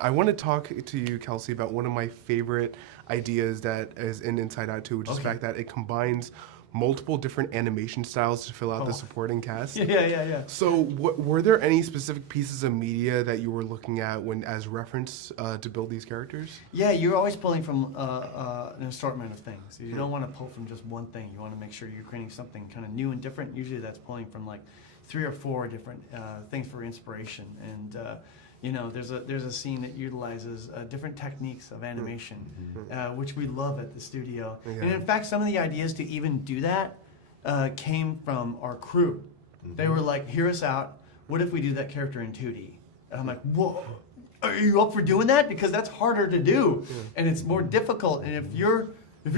I want to talk to you, Kelsey, about one of my favorite ideas that is in Inside Out 2, which is the fact that it combines multiple different animation styles to fill out the supporting cast. Yeah. So were there any specific pieces of media that you were looking at when as reference to build these characters? Yeah, you're always pulling from an assortment of things. You don't want to pull from just one thing. You want to make sure you're creating something kind of new and different. Usually that's pulling from like 3 or 4 different things for inspiration. And there's a scene that utilizes different techniques of animation, which we love at the studio. Yeah. And in fact, some of the ideas to even do that came from our crew. They were like, hear us out. What if we do that character in 2D? And I'm like, whoa, are you up for doing that? Because that's harder to do, and it's more difficult. And if you're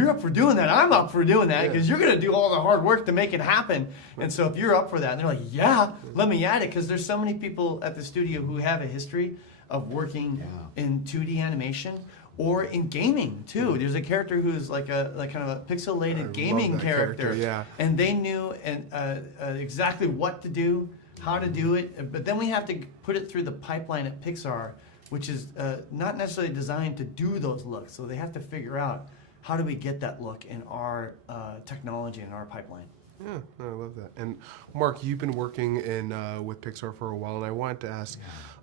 up for doing that, I'm up for doing that, because you're going to do all the hard work to make it happen. And so if you're up for that, and they're like, yeah, let me add it, because there's so many people at the studio who have a history of working in 2D animation or in gaming too. There's a character who's like kind of a pixelated gaming character. And they knew exactly what to do, how to do it, but then we have to put it through the pipeline at Pixar, which is not necessarily designed to do those looks. So they have to figure out, how do we get that look in our technology and our pipeline? Yeah, I love that. And Mark, you've been working with Pixar for a while, and I wanted to ask,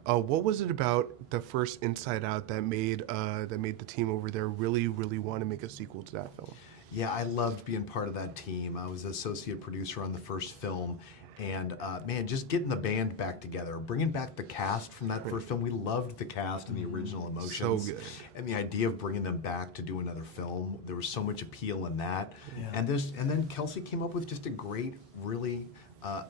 what was it about the first Inside Out that made the team over there really, really want to make a sequel to that film? Yeah, I loved being part of that team. I was associate producer on the first film. And man, just getting the band back together, bringing back the cast from that first film. We loved the cast and the original emotions. So good. And the idea of bringing them back to do another film, there was so much appeal in that. Yeah. And then Kelsey came up with just a great, really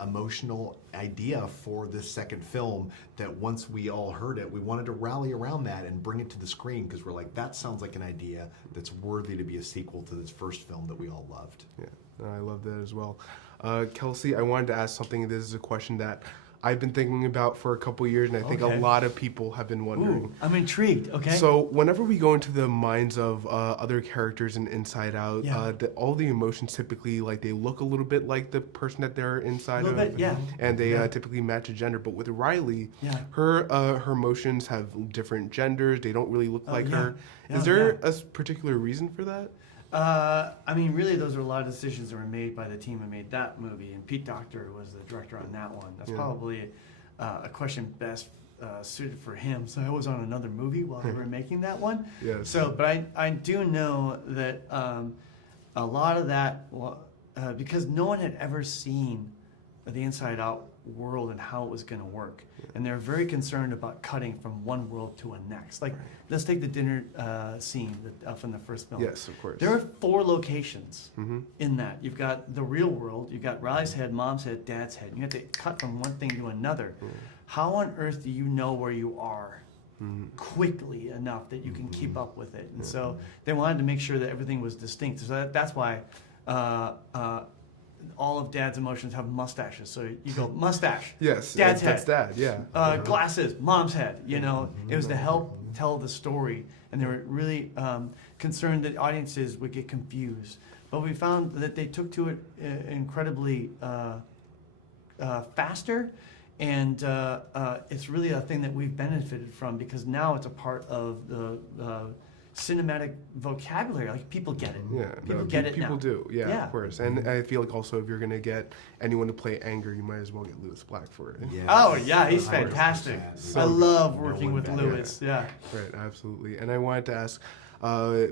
emotional idea for this second film that once we all heard it, we wanted to rally around that and bring it to the screen, because we're like, that sounds like an idea that's worthy to be a sequel to this first film that we all loved. Yeah, I love that as well. Kelsey, I wanted to ask something. This is a question that I've been thinking about for a couple years, and I think a lot of people have been wondering. Ooh, I'm intrigued. Okay. So whenever we go into the minds of other characters in Inside Out, all the emotions typically, like, they look a little bit like the person that they're inside of. And they typically match a gender. But with Riley, her emotions have different genders. They don't really look like her. Is there a particular reason for that? I mean, really, those are a lot of decisions that were made by the team who made that movie, and Pete Docter was the director on that one. That's probably a question best suited for him. So I was on another movie while they were making that one. So, but I do know that a lot of that, because no one had ever seen the Inside Out world and how it was going to work. And they're very concerned about cutting from one world to a next. Like, let's take the dinner scene from the first film. Yes, of course. There are 4 locations in that. You've got the real world, you've got Riley's head, Mom's head, Dad's head. You have to cut from one thing to another. How on earth do you know where you are quickly enough that you can keep up with it? And so they wanted to make sure that everything was distinct. So that's why all of Dad's emotions have mustaches. So you go, mustache. Yes, Dad's head. That's Dad, yeah. Glasses, Mom's head. You know, it was to help tell the story, and they were really concerned that audiences would get confused. But we found that they took to it incredibly faster, and it's really a thing that we've benefited from, because now it's a part of the cinematic vocabulary. Like, people get it. Yeah, people get it now. People do. Yeah, of course. And I feel like also, if you're gonna get anyone to play anger, you might as well get Louis Black for it. Yeah. Oh yeah, he's fantastic. I love working with Louis. Yeah. Right, absolutely. And I wanted to ask,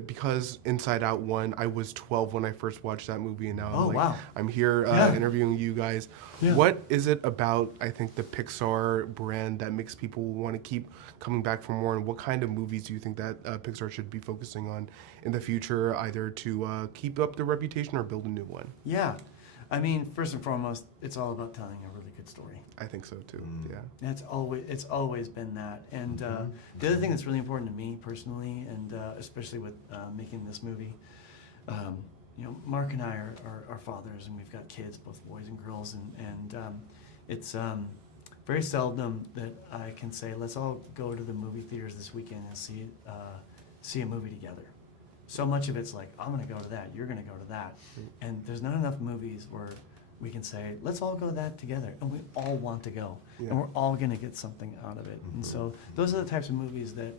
because Inside Out 1, I was 12 when I first watched that movie, and now I'm here interviewing you guys. What is it about, I think, the Pixar brand that makes people want to keep coming back for more, and what kind of movies do you think that Pixar should be focusing on in the future, either to keep up the reputation or build a new one? Yeah. I mean, first and foremost, it's all about telling a really good story. I think so too. Yeah. It's always been that. And the other thing that's really important to me personally, and especially with making this movie, Mark and I are fathers, and we've got kids, both boys and girls, and it's very seldom that I can say, let's all go to the movie theaters this weekend and see a movie together. So much of it's like, I'm going to go to that, you're going to go to that. And there's not enough movies where we can say, let's all go that together, and we all want to go, Yeah. and we're all going to get something out of it. And so those are the types of movies that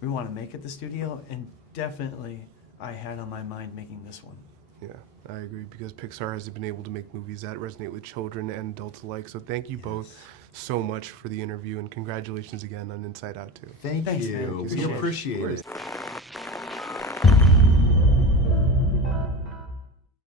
we want to make at the studio, and definitely I had on my mind making this one. Yeah, I agree, because Pixar has been able to make movies that resonate with children and adults alike. So thank you both so much for the interview, and congratulations again on Inside Out too. Thanks, man. you. Appreciate We appreciate it. it.